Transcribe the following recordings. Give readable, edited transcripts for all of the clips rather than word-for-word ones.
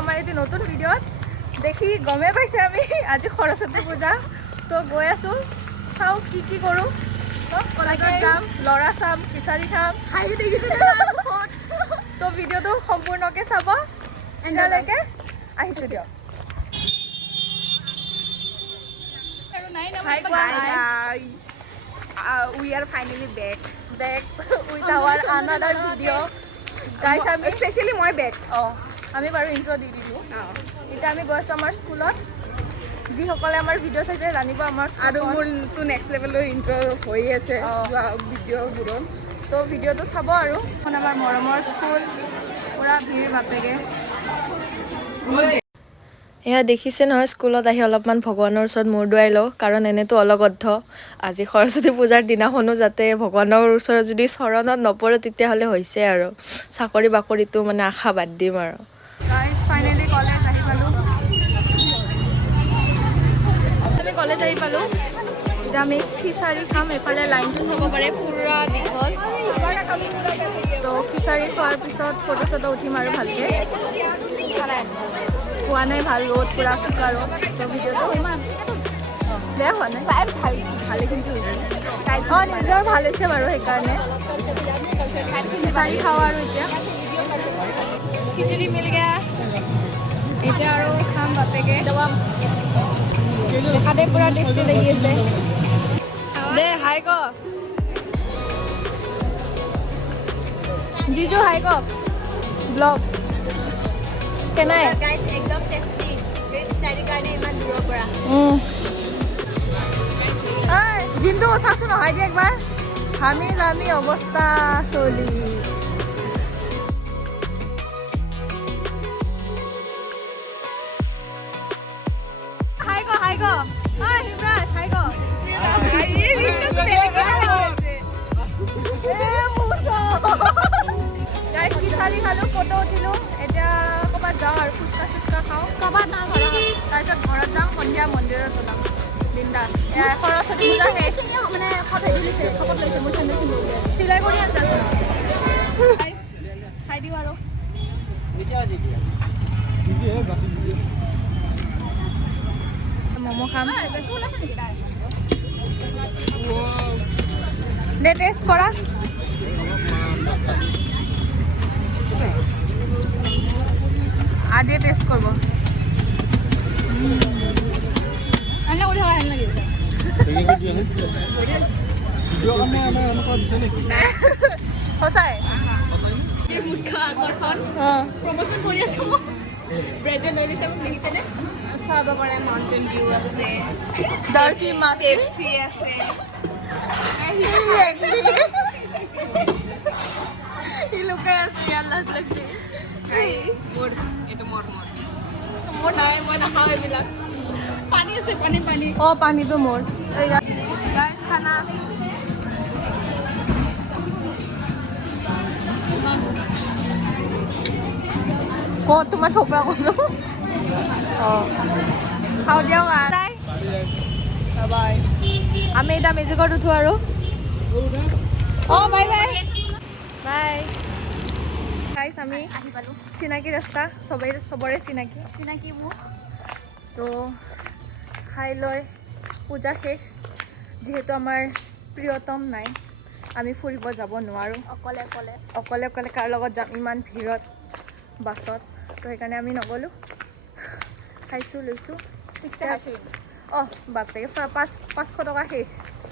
আমাৰ এটি নতুন ভিডিঅ'ত দেখি গমে পাইছে আমি আজি সৰস্বতী পূজা তো গৈ আছো চাও কি কৰো তো কলেজত যাম লৰা চাম খিচাৰি খাম খাই দেখিছে তো ভিডিঅ'টো সম্পূৰ্ণকে চাব এতিয়ালৈকে আহিছো দিয়ক Hi guys, we are finally back with our another video. Guys, I'm especially my back. আমি বাৰু ইন্ট্ৰো দি দিলো এটা আমি গৈছো আমাৰ স্কুলত যি সকলে আমাৰ ভিডিও চাইছে জানিব আমাৰ আৰু মোৰ টু নেক্সট লেভেলৰ ইন্ট্ৰো হৈ আছে ভিডিওবোৰ তো ভিডিওটো চাব আৰু এখন আমাৰ মৰমৰ স্কুল পুৰা ভিৰ বাপেগে এয়া দেখিছে নহয় স্কুলত আহি অলপমান ভগৱানৰ ওচৰত মূৰ দুৱাই লওঁ কাৰণ এনেতো অলগদ্ধ আজি সৰস্বতী পূজাৰ দিনাখনো যাতে ভগৱানৰ ওচৰত যদি চৰণত নপৰে তেতিয়াহ'লে হৈছে আৰু চাকৰি বাকৰিটো মানে আশা বাদ দিম আৰু গাইজ ফাইনেলি কলেজ আহি পালোঁ আমি কলেজ আহি পালোঁ এতিয়া আমি খিচাৰি খাম এইফালে লাইনটো চাব পাৰে পুৰা দীঘল তো খিচাৰি খোৱাৰ পিছত ফটো চটো উঠিম আৰু ভালকৈ খোৱা নাই ভাল ৰ'দ পুৰা চোকা ৰ'দ তো ভিডিঅ'টো ইমান বেয়া হোৱা নাই ভালে কিন্তু নিজৰ ভাল হৈছে বাৰু সেইকাৰণে খিচাৰি খাওঁ আৰু এতিয়া খিচুড়ি মিল গয়া এতিয়া আৰু খাম বাপেকে দেখাতে পুৰা টেষ্টি লাগি আছে দে হাই ক জিজু হাই ক ব্লগ কেনাই গাইস একদম টেষ্টি খিচাৰি কাৰণে ইমান দূৰৰ পৰা জিন্তু চাচোন নহয় দি একবাৰ ঘামি জামি অৱস্থা চলি খিচাৰি খালোঁ ফটো উঠিলোঁ এতিয়া ক'ৰবাত যাওঁ আৰু ফুচকা চুচকা খাওঁ ক'ৰবাত না ঘৰত তাৰপিছত ঘৰত যাওঁ সন্ধিয়া মন্দিৰত ওলাম বিন্দাছ সৰস্বতী পূজা শেষ মানে খপত লৈছে মোৰ চেণ্ডেল চিলাই কৰি আনছা খাই দিওঁ আৰু ম'ম' খাম দে টেষ্ট কৰা আদিয়ে টেষ্ট কৰিব সঁচাই প্ৰমোচন কৰি আছো মই ব্ৰেডে লৈ দিছে মোক দেখিছেনে চাব পাৰে মাউণ্টেইন ডিউ আছে ডাৰ্কি মাছ পেপচি আছে ই লুকাই আছে ইয়াৰ লাজ লাগিছে মোৰ এইটো মোৰ নাই মই নাখাওঁ এইবিলাক পানী আছে পানী পানীটো মোৰ খানা ক'ত তোমাৰ থপৰা ক'লো খাওঁ দিয়া বাই আমি এতিয়া মেজিকত উঠো আৰু বাই বাই বাই গাইছ আমি আহি পালোঁ চিনাকি ৰাস্তা চবৰে চিনাকি মোক তো খাই লৈ পূজা শেষ যিহেতু আমাৰ প্ৰিয়তম নাই আমি ফুৰিব যাব নোৱাৰোঁ অকলে কাৰ লগত যাম ইমান ভিৰত বাছত তো সেইকাৰণে আমি নগ'লোঁ খাইছোঁ লৈছোঁ ঠিকছে খাইছোঁ বাপেকে 500 টকা শেষ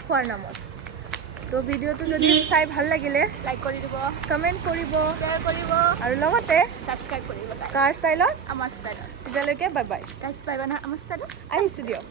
খোৱাৰ নামত তো ভিডিঅ'টো যদি চাই ভাল লাগিলে লাইক কৰি দিব কমেণ্ট কৰিব শ্বেয়াৰ কৰিব আৰু লগতে ছাবস্ক্ৰাইব কৰিব কাৰ ষ্টাইলত আমাৰ ষ্টাইলত তেতিয়ালৈকে bye bye guys bye bye নহয় আমাৰ ষ্টাইলত আহিছোঁ দিয়ক